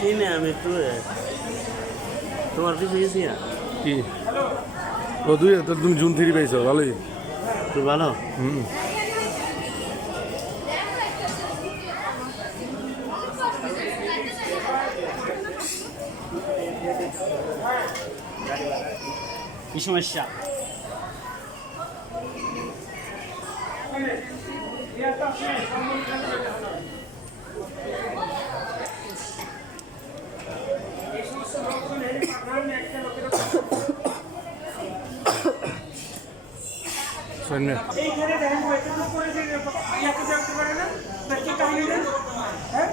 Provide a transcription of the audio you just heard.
চিনি আমি একটু তোমার পিছু গেছি না কি ও তুমি জুন 3 পাইছো ভালোই তুই ভালো হুম কি সমস্যা শুনবে এইখানে দেখেন হয়েছে তো করে যে ইয়াকে জানতে পারে না কি কাহিনী না হ্যাঁ